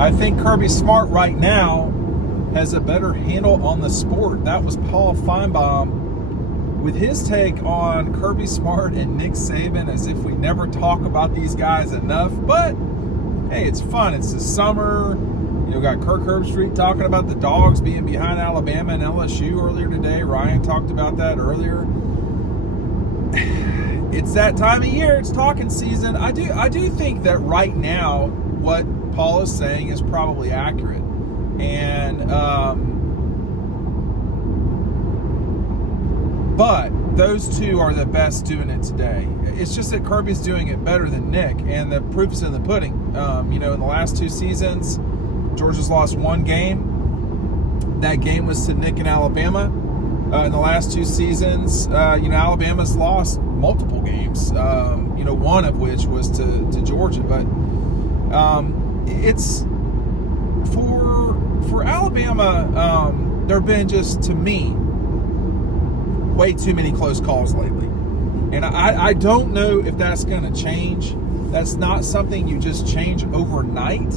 I think Kirby Smart right now has a better handle on the sport. That was Paul Finebaum with his take on Kirby Smart and Nick Saban, as if we never talk about these guys enough. But hey, it's fun. It's the summer. You know, got Kirk Herbstreit talking about the Dogs being behind Alabama and LSU earlier today. Ryan talked about that earlier. It's that time of year. It's talking season. I do think that right now what Paul is saying is probably accurate. And but those two are the best doing it today. It's just that Kirby's doing it better than Nick, and the proof's in the pudding. You know, in the last 2 seasons, Georgia's lost 1 game. That game was to Nick and Alabama. In the last 2 seasons, you know, Alabama's lost multiple games. You know, one of which was to Georgia. But it's for Alabama. There have been, just to me, way too many close calls lately, and I don't know if that's going to change. That's not something you just change overnight.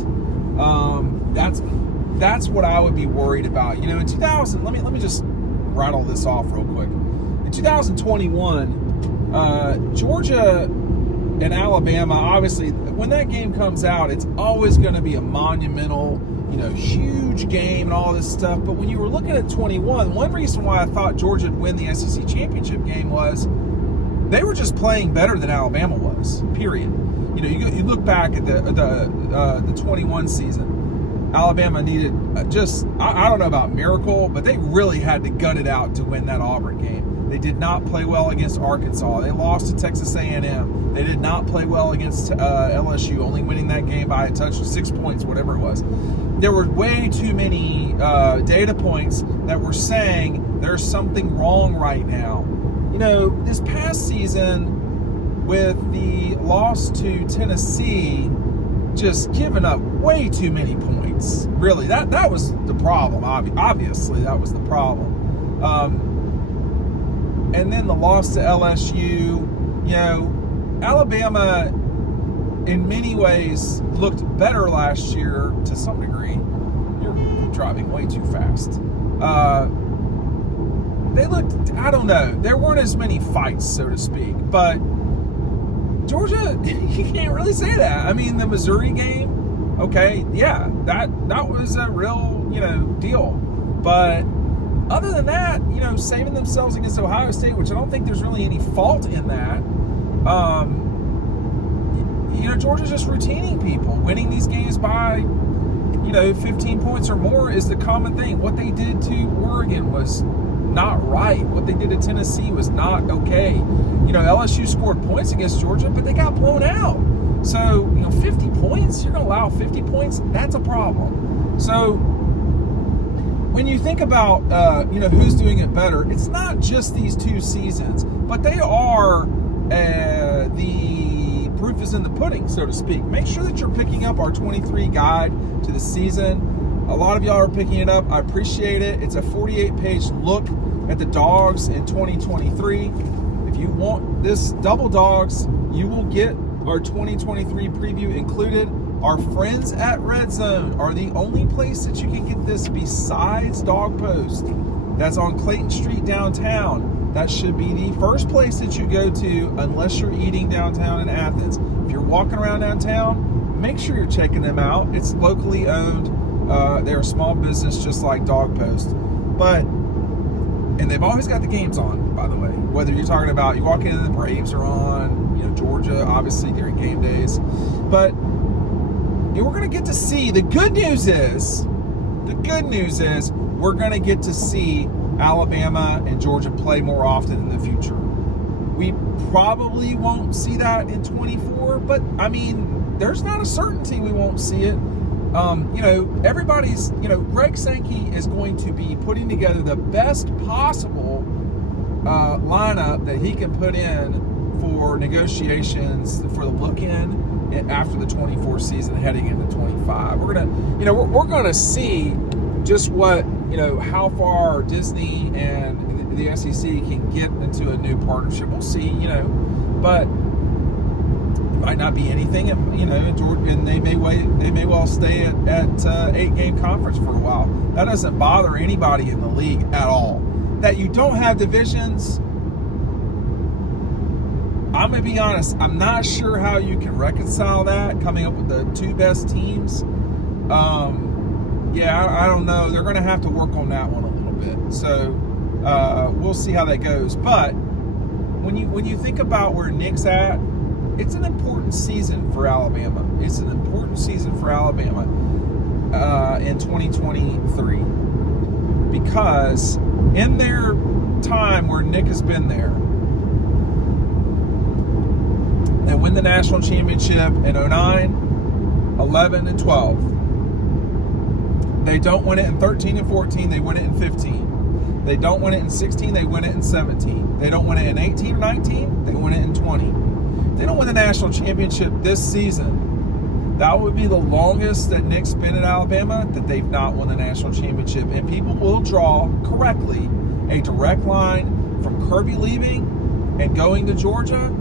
That's what I would be worried about. You know, in 2000, let me just rattle this off real quick. In 2021, Georgia and Alabama, obviously, when that game comes out, it's always going to be a monumental, you know, huge game and all this stuff. But when you were looking at 21, one reason why I thought Georgia would win the SEC championship game was they were just playing better than Alabama was, period. You know, you look back at the 21 season, Alabama needed I don't know about miracle, but they really had to gut it out to win that Auburn game. They did not play well against Arkansas. They lost to Texas A&M. They did not play well against LSU, only winning that game by a touch of 6 points, whatever it was. There were way too many data points that were saying there's something wrong right now. You know, this past season with the loss to Tennessee, just giving up way too many points. Really, that was the problem. Obviously, that was the problem. And then the loss to LSU. You know, Alabama, in many ways, looked better last year to some degree. You're driving way too fast. They looked, I don't know, there weren't as many fights, so to speak. But Georgia, you can't really say that. I mean, the Missouri game, okay, yeah, that was a real, you know, deal. But other than that, you know, saving themselves against Ohio State, which I don't think there's really any fault in that. You know, Georgia's just routining people. Winning these games by, you know, 15 points or more is the common thing. What they did to Oregon was not right. What they did to Tennessee was not okay. You know, LSU scored points against Georgia, but they got blown out. So, you know, 50 points, you're going to allow 50 points, that's a problem. So, when you think about, you know, who's doing it better, it's not just these 2 seasons, but they are the proof is in the pudding, so to speak. Make sure that you're picking up our 23 guide to the season. A lot of y'all are picking it up. I appreciate it. It's a 48-page look at the Dogs in 2023. If you want this double Dogs, you will get our 2023 preview included. Our friends at Red Zone are the only place that you can get this besides Dawg Post. That's on Clayton Street downtown. That should be the first place that you go to unless you're eating downtown in Athens. If you're walking around downtown, make sure you're checking them out. It's locally owned. They're a small business just like Dawg Post. And they've always got the games on, by the way. Whether you're talking about, you walk in and the Braves are on, you know, Georgia, obviously during game days. But we're going to get to see, the good news is we're going to get to see Alabama and Georgia play more often in the future. We probably won't see that in 24, but I mean, there's not a certainty we won't see it. You know, everybody's, you know, Greg Sankey is going to be putting together the best possible lineup that he can put in for negotiations for the look-in after the 24 season heading into 25. We're gonna see just what, you know, how far Disney and the SEC can get into a new partnership. We'll see, you know, but might not be anything, and they may well stay at 8-game conference for a while. That doesn't bother anybody in the league at all. That you don't have divisions, I'm going to be honest, I'm not sure how you can reconcile that, coming up with the 2 best teams. I don't know. They're going to have to work on that one a little bit. So we'll see how that goes. But when you think about where Nick's at, it's an important season for Alabama. It's an important season for Alabama in 2023. Because in their time where Nick has been there, they win the national championship in 09, 11, and 12. They don't win it in 13 and 14, they win it in 15. They don't win it in 16, they win it in 17. They don't win it in 18 or 19, they win it in 20. They don't win the national championship this season. That would be the longest that Nick's been at Alabama that they've not won the national championship. And people will draw correctly a direct line from Kirby leaving and going to Georgia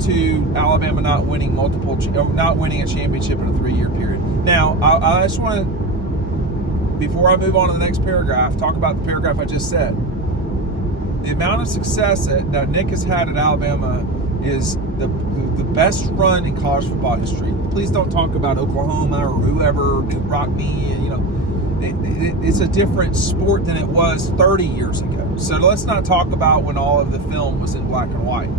to Alabama not winning a championship in a 3-year period. Now, I just want to, before I move on to the next paragraph, talk about the paragraph I just said. The amount of success that Nick has had at Alabama is the best run in college football history. Please don't talk about Oklahoma or whoever rock me. It's a different sport than it was 30 years ago. So let's not talk about when all of the film was in black and white.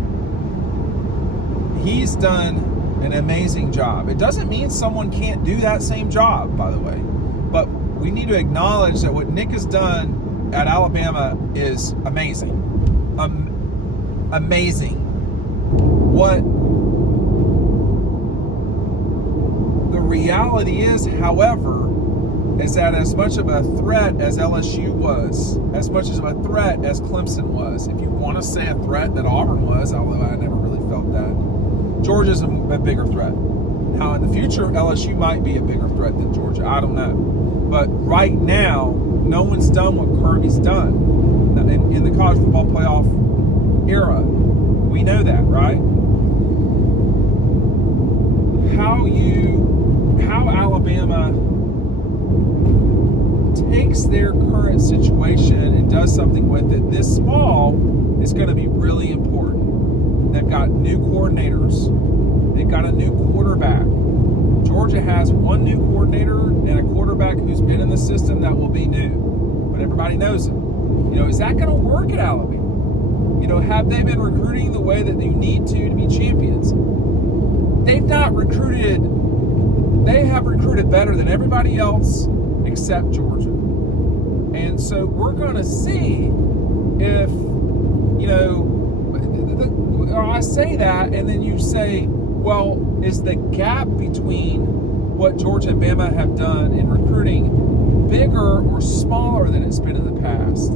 He's done an amazing job. It doesn't mean someone can't do that same job, by the way. But we need to acknowledge that what Nick has done at Alabama is amazing. Amazing. What the reality is, however, is that as much of a threat as LSU was, as much of a threat as Clemson was, if you want to say a threat that Auburn was, although I never really felt that, Georgia's a bigger threat. Now, in the future, LSU might be a bigger threat than Georgia. I don't know. But right now, no one's done what Kirby's done in the college football playoff era. We know that, right? How Alabama takes their current situation and does something with it this fall is going to be really important. They've got new coordinators. They've got a new quarterback. Georgia has one new coordinator and a quarterback who's been in the system that will be new, but everybody knows him. Is that going to work at Alabama? Have they been recruiting the way that they need to be champions? They've not recruited. They have recruited better than everybody else except Georgia. And so we're going to see if, I say that, and then you say, well, is the gap between what Georgia and Bama have done in recruiting bigger or smaller than it's been in the past?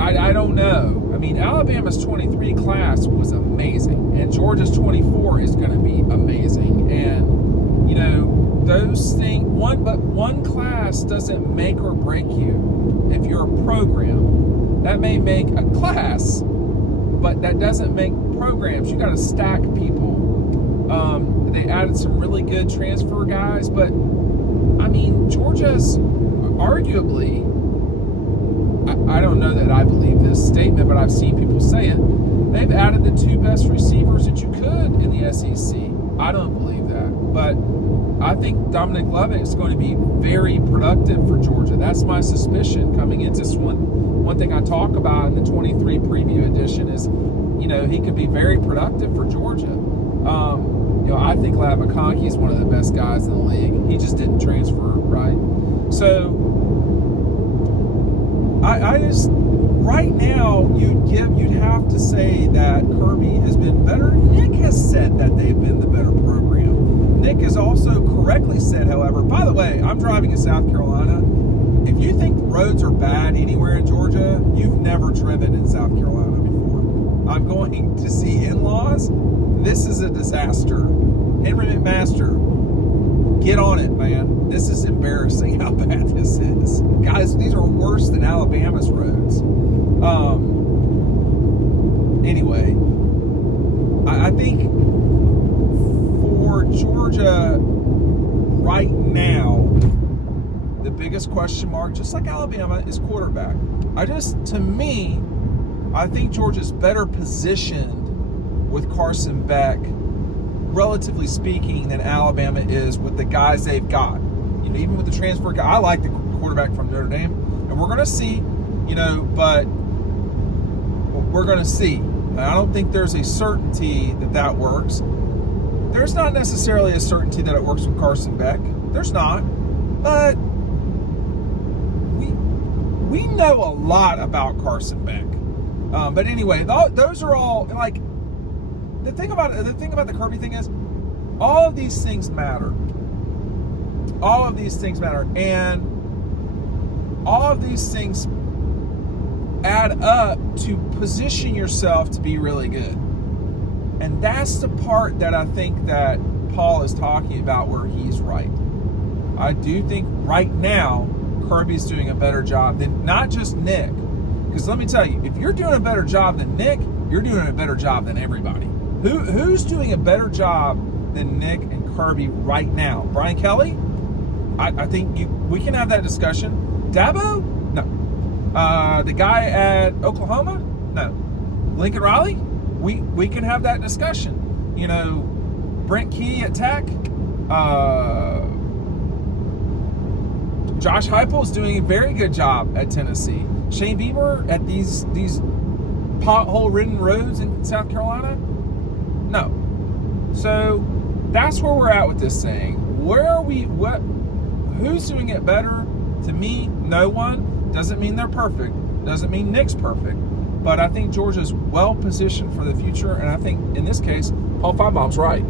I don't know. I mean, Alabama's 23 class was amazing, and Georgia's 24 is going to be amazing. And, those things, one class doesn't make or break you if you're a program. That may make a class, but that doesn't make programs. You got to stack people. They added some really good transfer guys, but I mean, Georgia's arguably, I don't know that I believe this statement, but I've seen people say it. They've added the 2 best receivers that you could in the SEC. I don't believe that, but I think Dominic Lovett is going to be very productive for Georgia. That's my suspicion coming into this one thing I talk about in the 23 preview edition is, he could be very productive for Georgia. I think Lab McConkey is one of the best guys in the league. He just didn't transfer, right? So I just, right now, you'd have to say that Kirby has been better. Nick has said that they've been the better program. Nick has also correctly said, however, by the way, I'm driving in South Carolina. If you think the roads are bad anywhere in Georgia, you've never driven in South Carolina before. I'm going to see in-laws. This is a disaster. Henry McMaster, get on it, man. This is embarrassing how bad this is. Guys, these are worse than Alabama's roads. Anyway, I think for Georgia right now, the biggest question mark, just like Alabama, is quarterback. To me, I think Georgia's better positioned with Carson Beck, relatively speaking, than Alabama is with the guys they've got. You know, even with the transfer guy, I like the quarterback from Notre Dame, and we're going to see, but we're going to see. And I don't think there's a certainty that works. There's not necessarily a certainty that it works with Carson Beck. There's not. But we know a lot about Carson Beck. But anyway, those are all, like, the thing about the Kirby thing is, all of these things matter. All of these things matter. And all of these things add up to position yourself to be really good. And that's the part that I think that Paul is talking about where he's right. I do think right now Kirby's doing a better job than not just Nick. Because let me tell you, if you're doing a better job than Nick, you're doing a better job than everybody. Who's doing a better job than Nick and Kirby right now? Brian Kelly? I think we can have that discussion. Dabo? No. The guy at Oklahoma? No. Lincoln Riley? We can have that discussion. Brent Key at Tech. Josh Heupel is doing a very good job at Tennessee. Shane Beamer at these pothole-ridden roads in South Carolina? No. So that's where we're at with this thing. Who's doing it better? To me, no one. Doesn't mean they're perfect. Doesn't mean Nick's perfect. But I think Georgia's well positioned for the future, and I think in this case, Paul Finebaum's right.